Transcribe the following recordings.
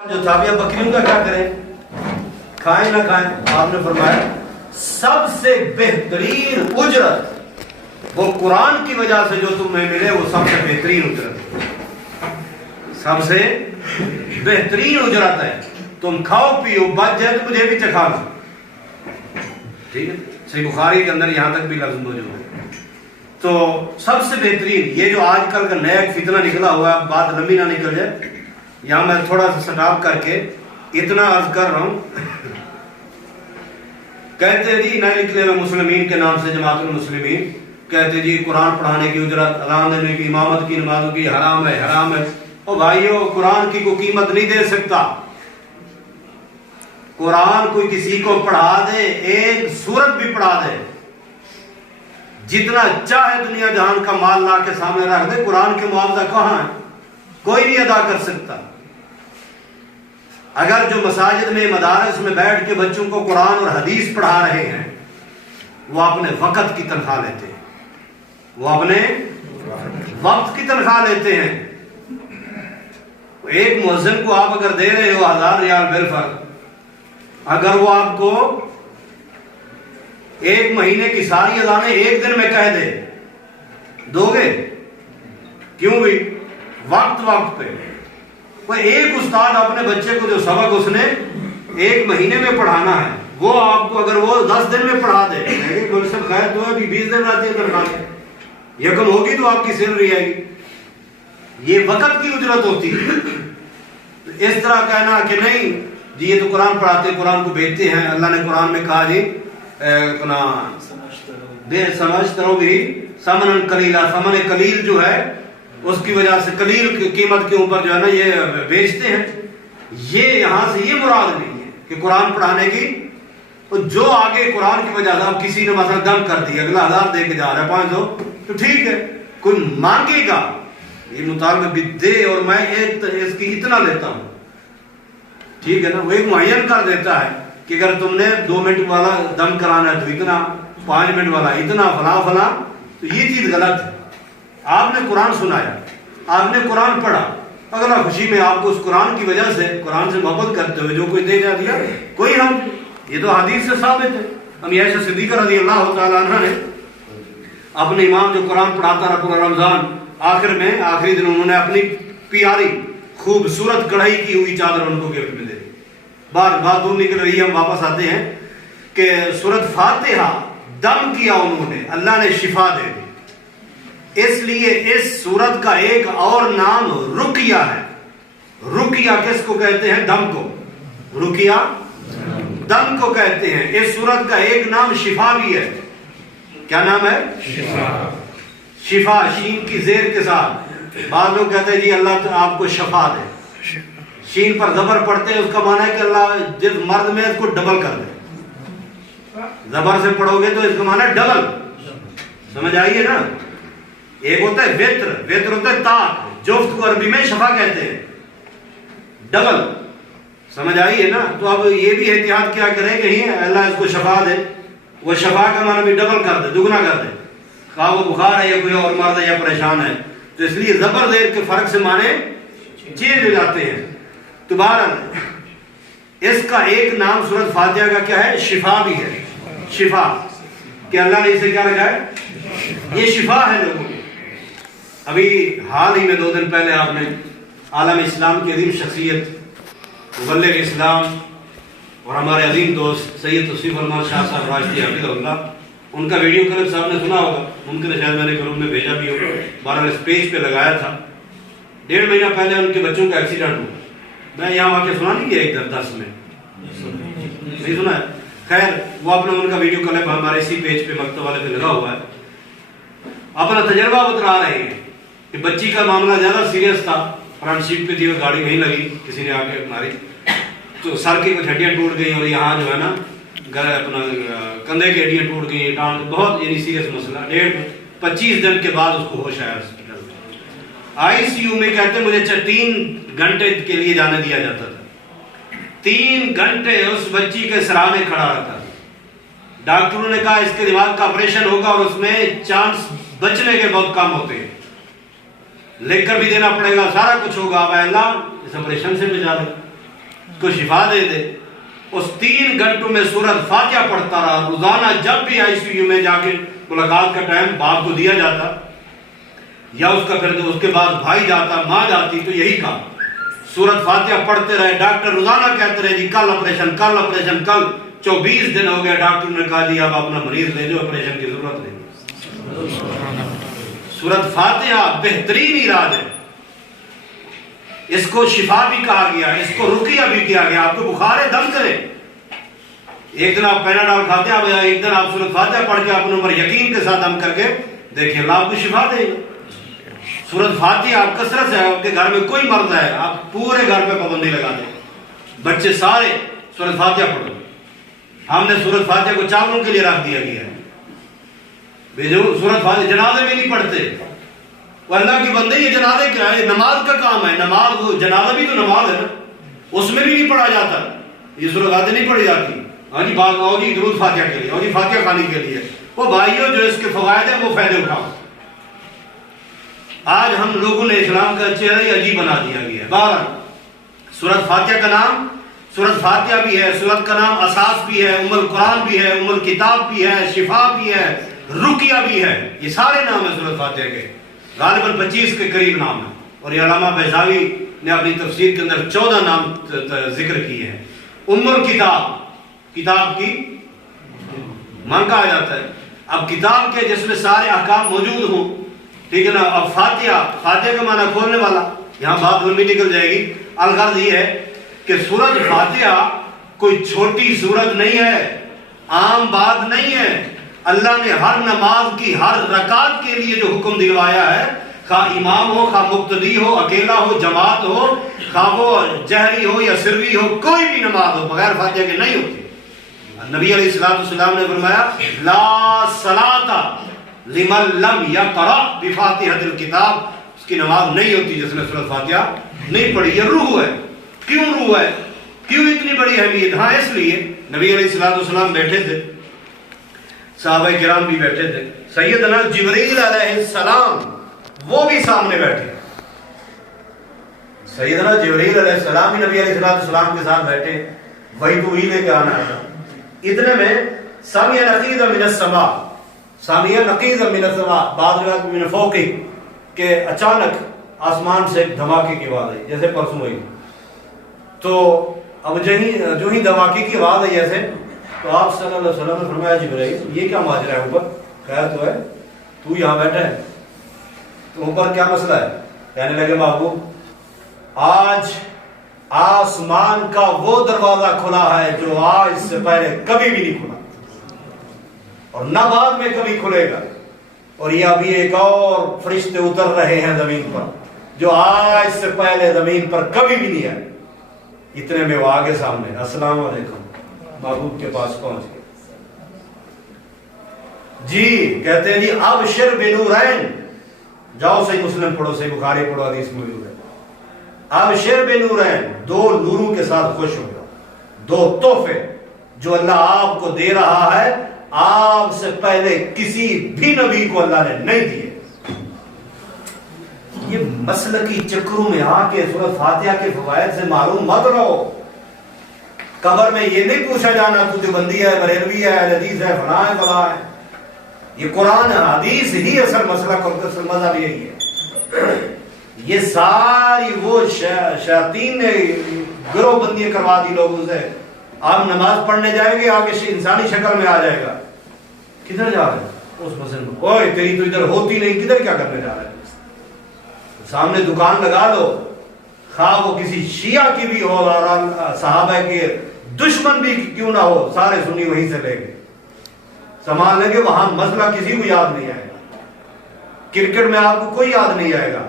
جو تھا اب بکریوں کا کیا کریں، کھائیں نہ کھائیں؟ آپ نے فرمایا سب سے بہترین اجرت وہ قرآن کی وجہ سے جو تمہیں ملے وہ سب سے بہترین اجرت ہے، سب سے بہترین اجرت ہے۔ تم کھاؤ پیو، بچ جائے تو مجھے بھی چکھا دو، ٹھیک ہے؟ صحیح بخاری کے اندر یہاں تک بھی لفظ موجود ہے۔ تو سب سے بہترین یہ جو آج کل کا نیا فتنہ نکلا ہوا ہے، بات لمبی نہ نکل جائے، یہاں میں تھوڑا سا سٹاپ کر کے اتنا عرض کر رہا ہوں۔ کہتے ہیں جی نئے نکلے ہوئے مسلمین کے نام سے جماعت المسلمین، کہتے جی قرآن پڑھانے کی اجرت، اذان دینے کی، امامت کی، نمازوں کی حرام ہے، حرام ہے۔ او بھائیو، قرآن کی کوئی قیمت نہیں دے سکتا۔ قرآن کوئی کسی کو پڑھا دے، ایک سورت بھی پڑھا دے، جتنا چاہے دنیا جہان کا مال لا کے سامنے رکھ دے، قرآن کے معاوضہ کہاں ہے؟ کوئی نہیں ادا کر سکتا۔ اگر جو مساجد میں مدارس میں بیٹھ کے بچوں کو قرآن اور حدیث پڑھا رہے ہیں، وہ اپنے وقت کی تنخواہ لیتے ہیں، وہ اپنے وقت کی تنخواہ لیتے ہیں۔ ایک مؤذن کو آپ اگر دے رہے ہو 1000 ریال بالفرض، اگر وہ آپ کو ایک مہینے کی ساری اذانیں ایک دن میں کہہ دے، دو گے؟ کیوں بھی؟ وقت وقت پہ۔ کوئی ایک استاد اپنے بچے کو جو سبق اس نے ایک مہینے میں پڑھانا ہے، وہ آپ کو اگر وہ 10 دن میں پڑھا دے، خیر تو ابھی 20 دن رہتے ہیں تنخواہ کے، یکم ہوگی تو آپ کی سیلری آئے گی۔ یہ وقت کی اجرت ہوتی ہے۔ اس طرح کہنا کہ نہیں جی یہ تو قرآن پڑھاتے، قرآن کو بیچتے ہیں، اللہ نے قرآن میں کہا جی بے سمجھترو بھی ثمن قلیلا، ثمن قلیل جو ہے اس کی وجہ سے قلیل قیمت کے اوپر جو ہے نا یہ بیچتے ہیں۔ یہ یہاں سے یہ مراد نہیں ہے کہ قرآن پڑھانے کی، جو آگے قرآن کی وجہ سے اب کسی نے مثلا دم کر دیا، اگلا 1000 دے کے جا رہا ہے 500 تو ٹھیک ہے، کوئی مانگے گا یہ مطالبہ بھی دے اور میں اس کی اتنا لیتا ہوں، ٹھیک ہے نا؟ وہ ایک معین کر دیتا ہے کہ اگر تم نے 2 منٹ والا دم کرانا ہے تو اتنا، 5 منٹ والا اتنا، فلاں فلاں، تو یہ چیز غلط ہے۔ آپ نے قرآن سنایا، آپ نے قرآن پڑھا، اگلا خوشی میں آپ کو اس قرآن کی وجہ سے، قرآن سے محبت کرتے ہوئے جو کوئی دے جا دیا، کوئی ہم یہ تو حدیث سے ثابت ہے۔ ہم عائشہ صدیقہ رضی اللہ تعالیٰ عنہ نے اپنے امام جو قرآن پڑھاتا رہا پورا رمضان، آخر میں آخری دن انہوں نے اپنی پیاری خوبصورت کڑھائی کی ہوئی چادر ان کو گفٹ میں دے دی۔ بات دور نکل رہی ہے، ہم واپس آتے ہیں کہ سورۃ فاتحہ دم کیا انہوں نے، اللہ نے شفا دے دی۔ اس لیے اس سورت کا ایک اور نام رقیہ ہے۔ رقیہ کس کو کہتے ہیں؟ دم کو۔ رقیہ دم کو کہتے ہیں۔ اس سورت کا ایک نام شفا بھی ہے۔ کیا نام ہے؟ شفا۔ شفا شین کی زیر کے ساتھ۔ بعض لوگ کہتے ہیں جی اللہ تو آپ کو شفا دے، شین پر زبر پڑھتے ہیں، اس کا معنی ہے کہ اللہ جس مرض میں اس کو ڈبل کر دے۔ زبر سے پڑھو گے تو اس کا معنی ہے ڈبل، سمجھ آئیے نا؟ ایک ہوتا ہے وتر، وتر ہوتا ہے طاق، جفت کو عربی میں شفا کہتے ہیں، ڈبل، سمجھ آئی ہے نا؟ تو اب یہ بھی احتیاط کیا کرے کہ اللہ اس کو شفا دے، وہ شفا کا معنی بھی ڈبل کر دے، دگنا کر دے، خواہ وہ بخار ہے یا کوئی اور مرض ہے یا پریشان ہے، تو اس لیے زبر زیر کے فرق سے معنی چینج ہو جاتے ہیں۔ تو بہرحال اس کا ایک نام سورۃ فاتحہ کا کیا ہے؟ شفا بھی ہے۔ شفا کہ اللہ نے اسے کیا رکھا ہے؟ یہ شفا ہے لوگوں کو۔ ابھی حال ہی میں 2 دن پہلے آپ نے عالم اسلام کی عظیم شخصیت مبلغ اسلام اور ہمارے عظیم دوست سید توصیف الرحمان شاہ صاحب راشدی حفظہ اللہ، ان کا ویڈیو کلپ صاحب نے سنا ہوگا، ممکن ہے شاید میں نے گروپ میں بھیجا بھی ہوگا، بہرحال اس پیج پہ لگایا تھا۔ 1.5 مہینہ پہلے ان کے بچوں کا ایکسیڈنٹ ہوا، میں یہاں واقعہ سنا نہیں کیا ایک درس میں، نہیں سنا ہے؟ خیر وہ اپنا ان کا ویڈیو کلپ ہمارے اسی پیج پہ مکتب والے پہ لگا ہوا ہے، اپنا تجربہ بتلا رہے ہیں کہ بچی کا معاملہ زیادہ سیریس تھا، فرنٹ سیٹ پہ تھی اور گاڑی نہیں لگی، کسی نے آ کے ماری تو سر کی کچھ ہڈیاں ٹوٹ گئی اور یہاں جو ہے نا اپنا کندھے کی ہڈیاں ٹوٹ گئی، ٹانگ، بہت یعنی سیریس مسئلہ۔ 25 دن کے بعد اس کو ہوش آیا ہاسپٹل میں، آئی سی یو میں کہتے مجھے 3 گھنٹے کے لیے جانے دیا جاتا تھا، 3 گھنٹے اس بچی کے سرانے کھڑا رہتا تھا۔ ڈاکٹروں نے کہا اس کے دماغ کا آپریشن ہوگا اور اس میں چانس بچنے کے بہت کم ہوتے ہیں، لکھ کر بھی دینا پڑے گا، سارا کچھ ہوگا، اب اللہ اس آپریشن سے بچا دے۔ اس کو شفا دے دے۔ اس 3 گھنٹوں میں سورۃ فاتحہ پڑھتا رہا، روزانہ جب بھی ICU میں جا کے ملاقات کا ٹائم باپ کو دیا جاتا یا اس کا پھر اس کے بعد بھائی جاتا، ماں جاتی، تو یہی کام سورۃ فاتحہ پڑھتے رہے۔ ڈاکٹر روزانہ کہتے رہے جی کل آپریشن، کل آپریشن، کل 24 دن ہو گئے، ڈاکٹر نے کہا جی اب اپنا مریض لے جو، آپریشن کی ضرورت نہیں۔ سورۃ فاتحہ بہترین علاج ہے، اس کو شفا بھی کہا گیا، اس کو رقیہ بھی کیا گیا۔ آپ کو بخار ہے دم کرے، ایک دن آپ پیناڈول کھاتے ہیں، ایک دن آپ سورۃ فاتحہ پڑھ کے اپنے اوپر یقین کے ساتھ دم کر کے دیکھیں، اللہ آپ کو شفا دے گا۔ سورۃ فاتحہ آپ کثرت سے، آپ کے گھر میں کوئی مرض ہے آپ پورے گھر پہ پابندی لگا دیں، بچے سارے سورۃ فاتحہ پڑھو۔ ہم نے سورۃ فاتحہ کو چالوں کے لیے رکھ دیا گیا ہے، سورۃ فاتحہ جنازے میں نہیں پڑھتے، وہ اللہ کی بندے، یہ جنازے کیا ہے؟ نماز کا کام ہے، نماز، جنازہ بھی تو نماز ہے نا، اس میں بھی نہیں پڑھا جاتا، یہ سورۃ فاتحہ نہیں پڑھی جاتی۔ ہاں جی بات آؤ جی درود فاتحہ کے لیے، آؤ جی فاتحہ خانی کے لیے، وہ بھائیوں جو اس کے فوائد ہیں وہ فائدے اٹھاؤ۔ آج ہم لوگوں نے اسلام کا چہرہ ہی عجیب بنا دیا گیا ہے۔ بہرحال سورۃ فاتحہ کا نام سورۃ فاتحہ بھی ہے، سورۃ کا نام اساس بھی ہے، ام القرآن بھی ہے، ام الکتاب بھی ہے، شفا بھی ہے، رقیہ بھی ہے، یہ سارے نام ہیں سورۃ فاتحہ کے، غالباً 25 کے قریب نام ہیں، اور یہ علامہ بیضاوی نے اپنی تفسیر کے اندر 14 نام ذکر کیے ہیں۔ ام الکتاب، کتاب کی ماں کہا جاتا ہے۔ اب کتاب کے جس میں سارے احکام موجود ہوں، ٹھیک ہے نا۔ اب فاتحہ، فاتحہ کا معنی کھولنے والا، یہاں بات لمبی نکل جائے گی۔ الغرض یہ ہے کہ سورۃ فاتحہ کوئی چھوٹی سورت نہیں ہے، عام بات نہیں ہے۔ اللہ نے ہر نماز کی ہر رکعت کے لیے جو حکم دلوایا ہے، خواہ امام ہو، خواہ مقتدی ہو، اکیلا ہو، جماعت ہو، خواہ وہ جہری ہو یا سری ہو، کوئی بھی نماز ہو بغیر فاتحہ کے نہیں ہوتی۔ نبی علیہ السلام نے فرمایا لا صلاۃ لمن لم یقرأ بفاتحۃ الکتاب، اس کی نماز نہیں ہوتی جس نے سورۃ فاتحہ نہیں پڑھی۔ یہ روح ہے۔ کیوں روح ہے؟ کیوں اتنی بڑی اہمیت؟ ہاں اس لیے نبی علیہ السلام بیٹھے تھے، صحابہ کرام بھی بیٹھے تھے، سیدنا جبریل علیہ السلام وہ بھی سامنے بیٹھے، سیدنا جبریل علیہ السلام بھی نبی علیہ السلام کے ساتھ بیٹھے، وہی کو ہی لے کے آنا ہے۔ اتنے میں سمع نقیض من السماء، سمع نقیض من السماء، بعض روایت میں من فوقہ، کہ اچانک آسمان سے ایک دھماکے کی آواز آئی جیسے پرسوں ہوئی۔ تو اب جو ہی دھماکے کی آواز آئی ایسے، تو آپ صلی اللہ علیہ وسلم نے فرمایا جبرائیل یہ کیا ماجرا ہے؟ اوپر خیر تو ہے، تو یہاں بیٹھا ہے، تو اوپر کیا مسئلہ ہے؟ کہنے لگے محبوب آج آسمان کا وہ دروازہ کھلا ہے جو آج سے پہلے کبھی بھی نہیں کھلا اور نہ بعد میں کبھی کھلے گا، اور یہ ابھی ایک اور فرشتے اتر رہے ہیں زمین پر جو آج سے پہلے زمین پر کبھی بھی نہیں آئے۔ اتنے میں وہ آگے سامنے السلام علیکم محبوب کے پاس پہنچ گئے۔ جی کہتے ہیں جی ابشر بنورین، جاؤ صحیح مسلم پڑھو، صحیح بخاری پڑھو، حدیث موجود ہے، ابشر بنورین، 2 نوروں کے ساتھ خوش ہو جاؤ، 2 تحفے جو اللہ آپ کو دے رہا ہے، آپ سے پہلے کسی بھی نبی کو اللہ نے نہیں دیے۔ یہ مسلکی چکروں میں آ کے سورۃ فاتحہ کے فوائد سے معلوم مت رہو۔ قبر میں یہ نہیں پوچھا جانا تو دیوبندی ہے، بریلوی ہے، اہل حدیث ہے، فلاں ہے، فلاں ہے۔ یہ قرآن حدیث ہی اصل مسئلہ کو اصل مذہب یہی ہے۔ یہ ساری وہ شیاطین نے گروہ بندی کروا دی لوگوں سے۔ آپ نماز پڑھنے جائیں گے، آگے انسانی شکل میں آ جائے گا، کدھر جا رہے ہیں؟ اس مسجد میں کوئی تیری تو ادھر ہوتی نہیں، کدھر کیا کرنے جا رہے ہیں؟ سامنے دکان لگا دو، خواہ وہ کسی شیعہ کی بھی ہو اور صحابہ کے دشمن بھی کیوں نہ ہو، سارے سنی وہیں سے لے گئے سامان لیں گے، وہاں مسئلہ کسی کو یاد نہیں آئے گا۔ کرکٹ میں آپ کو کوئی یاد نہیں آئے گا۔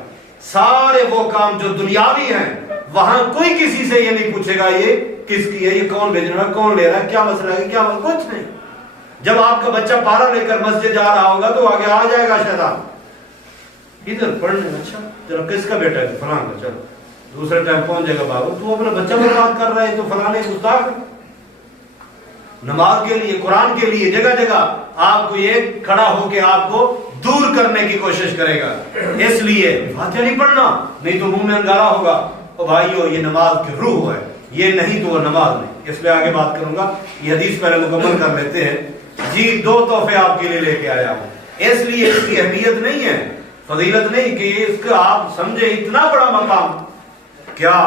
سارے وہ کام جو دنیاوی ہیں وہاں کوئی کسی سے یہ نہیں پوچھے گا یہ کس کی ہے، یہ کون بھیج رہا ہے، کون لے رہا ہے، کیا مسئلہ ہے، کیا مسئلہ، کچھ نہیں۔ جب آپ کا بچہ پارا لے کر مسجد جا رہا ہوگا تو آگے آ جائے گا شیطان، ادھر پڑھنے، اچھا چلو کس کا بیٹا ہے؟ فلاں کا، چلو دوسرے ٹائم پہنچ جائے گا بابو تو اپنا بچہ برباد کر رہا ہے، تو فلاں گستاخ۔ نماز کے لیے، قرآن کے لیے جگہ جگہ آپ کو یہ کھڑا ہو کے آپ کو دور کرنے کی کوشش کرے گا، اس لیے فاتحہ نہیں پڑھنا نہیں تو منہ میں انگارہ ہوگا۔ اور بھائیو یہ نماز کی روح ہے، یہ نہیں تو وہ نماز نہیں. اس پہ آگے بات کروں گا. یہ حدیث پہلے مکمل کر لیتے ہیں. جی 2 تحفے آپ کے لیے لے کے آیا ہوں. اس لیے اس کی اہمیت نہیں ہے, فضیلت نہیں کہ اس کا آپ سمجھے اتنا بڑا مقام. کیا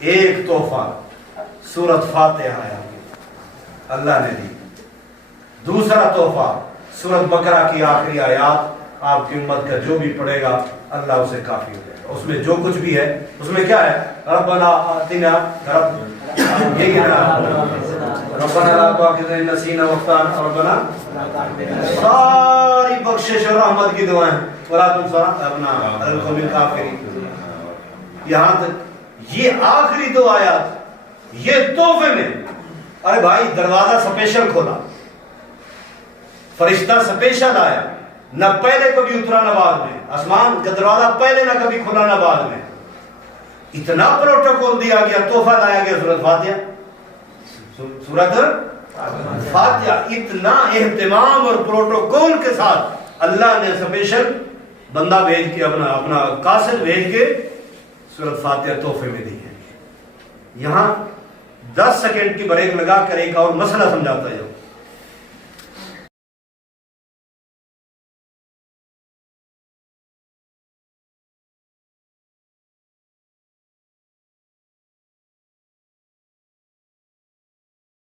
ایک تحفہ سورۃ فاتحہ آیا اللہ نے دی. دوسرا تحفہ سورۃ بقرہ کی آخری آیات. آپ کی امت کا جو بھی پڑھے گا اللہ اسے کافی ہو جائے گا. اس میں جو کچھ بھی ہے اس میں کیا ہے؟ ربنا آتنا ربنا لا تؤاخذنا ان نسینا واخطأنا ربنا, ساری بخشش اور رحمت کی دعائیں. ولا تنسنا اپنا القوم الکافرین. یہاں تک یہ آخری 2 آیات یہ تحفے میں. ارے بھائی دروازہ سپیشل کھولا, فرشتہ سپیشل آیا, نہ پہلے کبھی اترا نہ بعد میں. آسمان کا دروازہ پہلے نہ کبھی کھلا نہ بعد میں. اتنا پروٹوکول دیا گیا, تحفہ لایا گیا سورۃ فاتحہ. سورۃ فاتحہ اتنا اہتمام اور پروٹوکول کے ساتھ اللہ نے سپیشل بندہ بھیج کے اپنا قاصد بھیج کے سورۃ فاتحہ تحفے میں دی ہے. یہاں 10 سیکنڈ کی بریک لگا کر ایک اور مسئلہ سمجھاتا ہے.